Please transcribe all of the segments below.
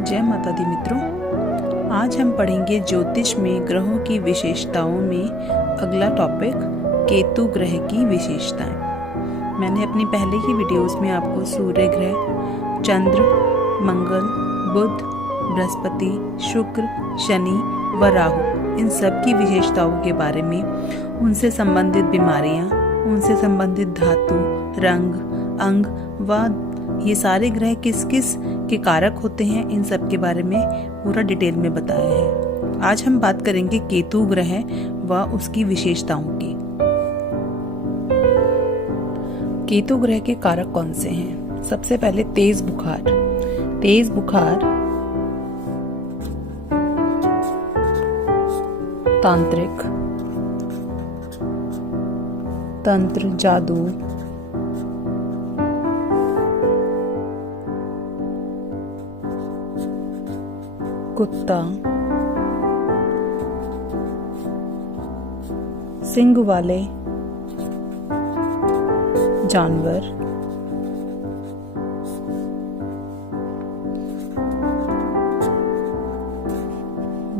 जय माता दी मित्रों, आज हम पढ़ेंगे ज्योतिष में ग्रहों की विशेषताओं में अगला टॉपिक केतु ग्रह की विशेषताएं। मैंने अपनी पहले की वीडियोस में आपको सूर्य ग्रह, चंद्र, मंगल, बुध, बृहस्पति, शुक्र, शनि व राहु इन सब की विशेषताओं के बारे में, उनसे संबंधित बीमारियां, उनसे संबंधित धातु, रंग, अंग व ये सारे ग्रह किस किस के कारक होते हैं, इन सब के बारे में पूरा डिटेल में बताया है। आज हम बात करेंगे केतु ग्रह व उसकी विशेषताओं की। केतु ग्रह के कारक कौन से हैं? सबसे पहले तेज बुखार। तेज बुखार तांत्रिक, तंत्र, जादू, कुत्ता, सिंग वाले जानवर,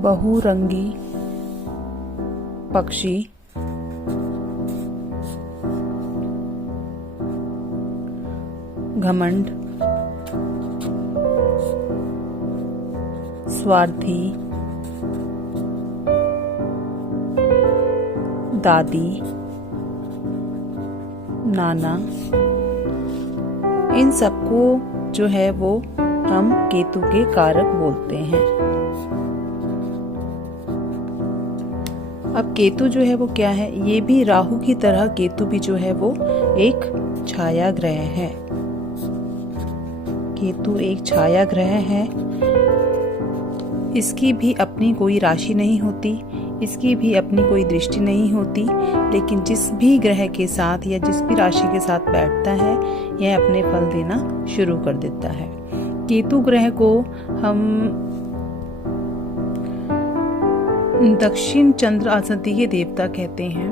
बहुरंगी पक्षी, घमंड, स्वार्थी, दादी, नाना, इन सबको जो है वो हम केतु के कारक बोलते हैं। अब केतु जो है वो क्या है? ये भी राहु की तरह केतु भी जो है वो एक छाया ग्रह है। केतु एक छाया ग्रह है। इसकी भी अपनी कोई राशि नहीं होती, इसकी भी अपनी कोई दृष्टि नहीं होती, लेकिन जिस भी ग्रह के साथ या जिस भी राशि के साथ बैठता है यह अपने फल देना शुरू कर देता है। केतु ग्रह को हम दक्षिण चंद्र आसंदी के देवता कहते हैं।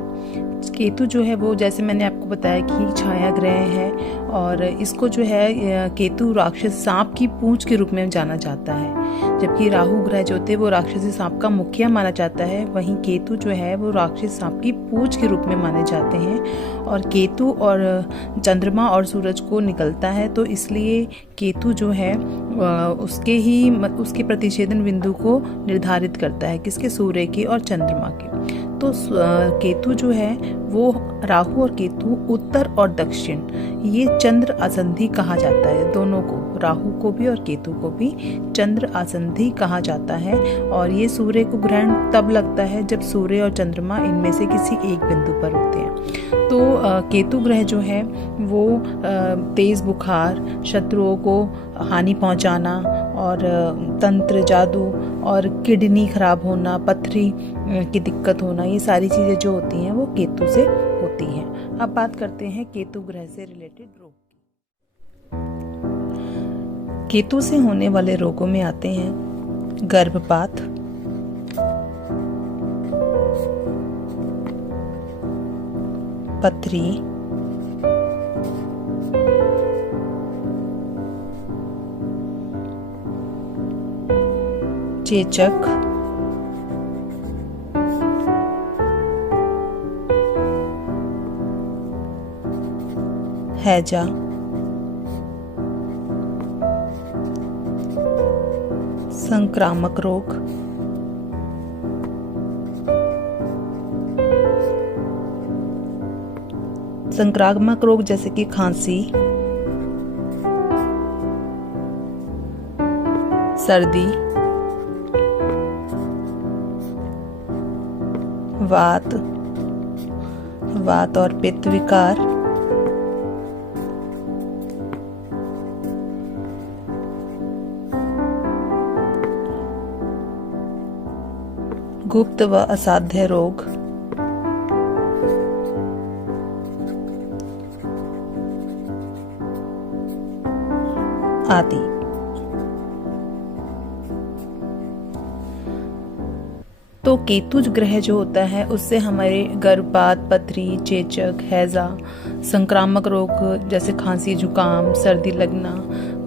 केतु जो है वो, जैसे मैंने आपको बताया कि छाया ग्रह है और इसको जो है केतु राक्षस सांप की पूंछ के रूप में जाना जाता है। जबकि राहु ग्रह जो होते हैं वो राक्षसी सांप का मुखिया माना जाता है, वहीं केतु जो है वो राक्षसी सांप की पूंछ के रूप में माने जाते हैं। और केतु और चंद्रमा और सूरज को निकलता है, तो इसलिए केतु जो है उसके प्रतिच्छेदन बिंदु को निर्धारित करता है, किसके? सूर्य के और चंद्रमा के। तो केतु जो है वो राहु और केतु उत्तर और दक्षिण, ये चंद्र आसंधी कहा जाता है। दोनों को, राहु को भी और केतु को भी चंद्र आसंधी कहा जाता है। और ये सूर्य को ग्रहण तब लगता है जब सूर्य और चंद्रमा इनमें से किसी एक बिंदु पर होते हैं। तो केतु ग्रह जो है वो तेज बुखार, शत्रुओं को हानि पहुंचाना और तंत्र, जादू और किडनी खराब होना, पथरी की दिक्कत होना, ये सारी चीजें जो होती हैं वो केतु से होती हैं। अब बात करते हैं केतु ग्रह से रिलेटेड रोग की। केतु से होने वाले रोगों में आते हैं गर्भपात, पथरी, चेचक, हैजा, संक्रामक रोग, संक्रामक रोग जैसे कि खांसी, सर्दी, वात और पित्त विकार, गुप्त व असाध्य रोग, आदि। तो केतु ग्रह जो होता है उससे हमारे गर्भपात, पथरी, चेचक, हैजा, संक्रामक रोग जैसे खांसी, जुकाम, सर्दी लगना,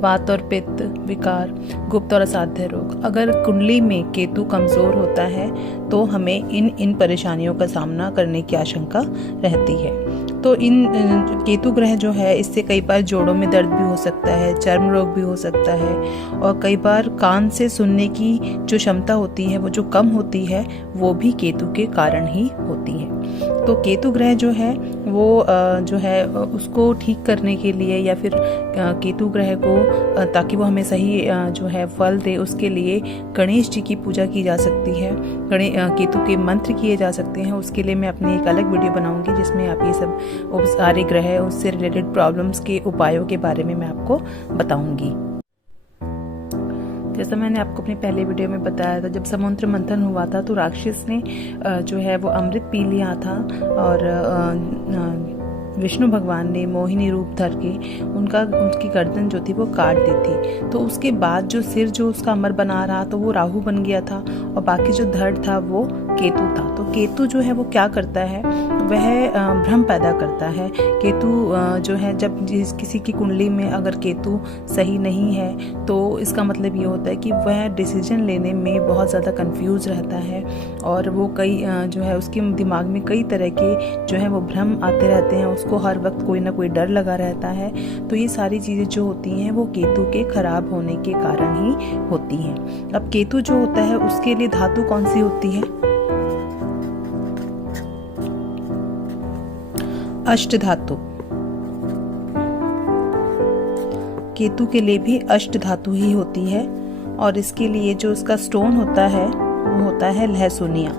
वात और पित्त विकार, गुप्त और असाध्य रोग। अगर कुंडली में केतु कमजोर होता है तो हमें इन परेशानियों का सामना करने की आशंका रहती है। तो इन केतु ग्रह जो है, इससे कई बार जोड़ों में दर्द भी हो सकता है, चर्म रोग भी हो सकता है, और कई बार कान से सुनने की जो क्षमता होती है वो जो कम होती है वो भी केतु के कारण ही होती है। तो केतु ग्रह जो है वो जो है उसको ठीक करने के लिए या फिर केतु ग्रह को ताकि वो हमें सही जो है फल दे, उसके लिए गणेश जी की पूजा की जा सकती है, केतु के मंत्र किए जा सकते हैं। उसके लिए मैं अपनी एक अलग वीडियो बनाऊंगी जिसमें आप ये सब सारे ग्रह उससे रिलेटेड प्रॉब्लम्स के उपायों के बारे में मैं आपको बताऊंगी। जैसा मैंने आपको अपनी पहले वीडियो में बताया था, जब समुद्र मंथन हुआ था तो राक्षस ने जो है वो अमृत पी लिया था और विष्णु भगवान ने मोहिनी रूप धर के उसकी गर्दन जो थी वो काट दी थी। तो उसके बाद जो सिर जो उसका अमर बना रहा तो वो राहु बन गया था और बाकी जो धड़ था वो केतु था। तो केतु जो है वो क्या करता है, वह भ्रम पैदा करता है। केतु जो है जब किसी की कुंडली में अगर केतु सही नहीं है तो इसका मतलब ये होता है कि वह डिसीजन लेने में बहुत ज़्यादा कंफ्यूज रहता है और वो कई जो है उसके दिमाग में कई तरह के जो है वो भ्रम आते रहते हैं, उसको हर वक्त कोई ना कोई डर लगा रहता है। तो ये सारी चीज़ें जो होती हैं वो केतु के खराब होने के कारण ही होती हैं। अब केतु जो होता है उसके लिए धातु कौन सी होती है? अष्ट धातु। केतु के लिए भी अष्ट धातु ही होती है और इसके लिए जो उसका स्टोन होता है वो होता है लहसुनिया।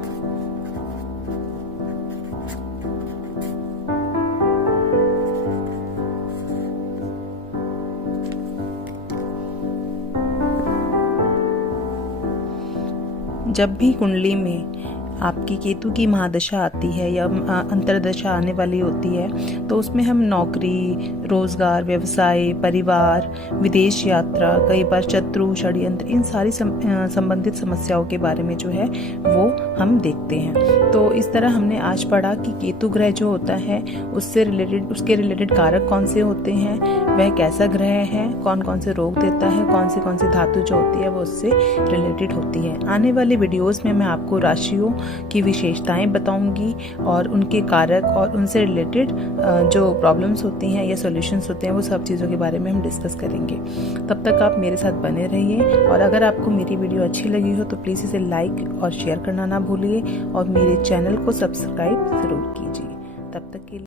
जब भी कुंडली में आपकी केतु की महादशा आती है या अंतरदशा आने वाली होती है तो उसमें हम नौकरी, रोजगार, व्यवसाय, परिवार, विदेश यात्रा, कई बार शत्रु, षड्यंत्र, इन सारी संबंधित समस्याओं के बारे में जो है वो हम देखते हैं। तो इस तरह हमने आज पढ़ा कि केतु ग्रह जो होता है उससे उसके रिलेटेड कारक कौन से होते हैं, वह कैसा ग्रह है, कौन कौन से रोग देता है, कौन सी धातु जो होती है वो उससे रिलेटेड होती है। आने वाले वीडियोस में मैं आपको राशियों की विशेषताएं बताऊंगी और उनके कारक और उनसे रिलेटेड जो प्रॉब्लम्स होती हैं या सॉल्यूशंस होते हैं वो सब चीज़ों के बारे में हम डिस्कस करेंगे। तब तक आप मेरे साथ बने रहिए और अगर आपको मेरी वीडियो अच्छी लगी हो तो प्लीज़ इसे लाइक और शेयर करना ना भूलिए और मेरे चैनल को सब्सक्राइब ज़रूर कीजिए। तब तक के लिए